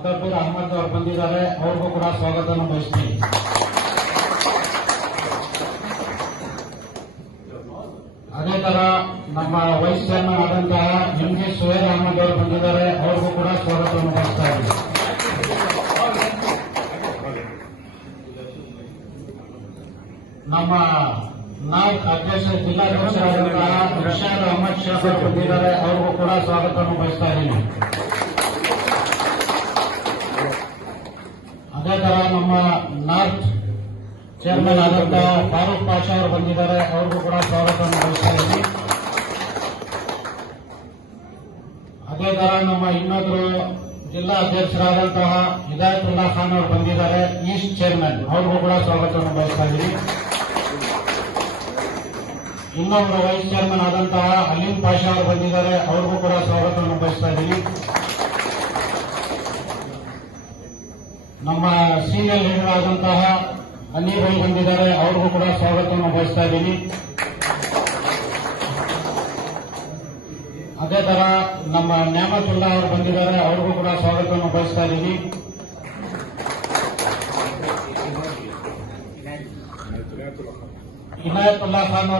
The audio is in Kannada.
ಮುದಬ್ಬೀರ್ ಅಹಮದ್ ಅವರು ಬಂದಿದ್ದಾರೆ, ಅವ್ರಿಗೂ ಕೂಡ ಸ್ವಾಗತವನ್ನು ಬಯಸ್ತೀನಿ. ಅದೇ ತರ ನಮ್ಮ ವೈಸ್ ಚೇರ್ಮನ್ ಆದಂತಹ ಎಂ.ಜಿ. ಸುಹೇಲ್ ಅಹಮದ್ ಅವರು ಬಂದಿದ್ದಾರೆ, ಅವ್ರಿಗೂ ಕೂಡ ಸ್ವಾಗತವನ್ನು ಬಯಸ್ತಾ ಇದ್ದೀನಿ. ನಮ್ಮ ನಾಯಕ್ ಅಧ್ಯಕ್ಷ ಜಿಲ್ಲಾಧ್ಯಕ್ಷರಾದಂತಹ ಇರ್ಷಾದ್ ಅಹಮದ್ ಶೇಖ್ ಅವರು ಬಂದಿದ್ದಾರೆ, ಅವ್ರಿಗೂ ಕೂಡ ಸ್ವಾಗತವನ್ನು ಬಯಸ್ತಾ ಇದ್ದೀನಿ. ಅದೇ ತರ ನಮ್ಮ ನಾರ್ತ್ ಚೇರ್ಮನ್ ಆದಂತಹ ಫಾರೂಕ್ ಪಾಷಾ ಅವರು ಬಂದಿದ್ದಾರೆ, ಅವ್ರಿಗೂ ಕೂಡ ಸ್ವಾಗತವನ್ನು ಬಯಸ್ತಾ ಇದ್ದೀನಿ. ಅದೇ ತರ ನಮ್ಮ ಇನ್ನೊಬ್ರು ಜಿಲ್ಲಾ ಅಧ್ಯಕ್ಷರಾದಂತಹ ಹಿದಾಯತುಲ್ಲಾ ಖಾನ್ ಅವರು ಬಂದಿದ್ದಾರೆ, ಈಸ್ಟ್ ಚೇರ್ಮನ್, ಅವ್ರಿಗೂ ಕೂಡ ಸ್ವಾಗತವನ್ನು ಬಯಸ್ತಾ ಇದ್ದೀನಿ. ಇನ್ನೊಬ್ಬರು ವೈಸ್ ಚೇರ್ಮನ್ ಆದಂತಹ ಅಲೀಂ ಪಾಷಾ ಅವರು ಬಂದಿದ್ದಾರೆ, ಅವ್ರಿಗೂ ಕೂಡ ಸ್ವಾಗತವನ್ನು ಬಯಸ್ತಾ ಇದ್ದೀನಿ. ನಮ್ಮ ಸೀನಿಯರ್ ಲೀಡರ್ ಆದಂತಹ ಅನೀರ್ ಅವರು ಬಂದಿದ್ದಾರೆ, ಅವ್ರಿಗೂ ಕೂಡ ಸ್ವಾಗತವನ್ನು ಬಯಸ್ತಾ ಇದ್ದೀನಿ. ಅದೇ ತರ ನಮ್ಮ ನ್ಯಾಮತುಲ್ಲಾ ಅವರು ಬಂದಿದ್ದಾರೆ, ಅವ್ರಿಗೂ ಕೂಡ ಸ್ವಾಗತವನ್ನು ಬಯಸ್ತಾ ಇದ್ದೀನಿ. ಇನಾಯತುಲ್ಲಾ ಖಾನ್ ಅವರು